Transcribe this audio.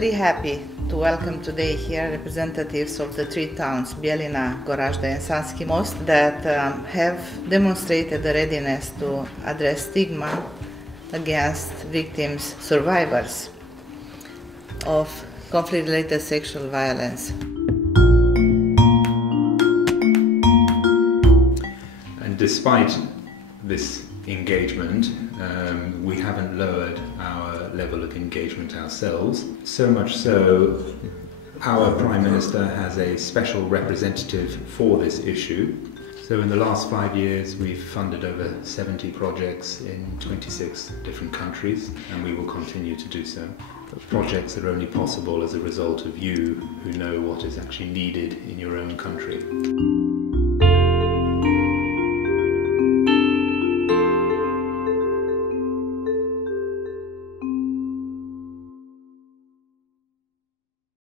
very happy to welcome today here representatives of the three towns, Bijeljina, Goražde and Sanski Most, that have demonstrated the readiness to address stigma against victims, survivors of conflict-related sexual violence. And despite this engagement, we haven't lowered our level of engagement ourselves. So much so, our Prime Minister has a special representative for this issue. So in the last 5 years, we've funded over 70 projects in 26 different countries, and we will continue to do so. Projects that are only possible as a result of you who know what is actually needed in your own country.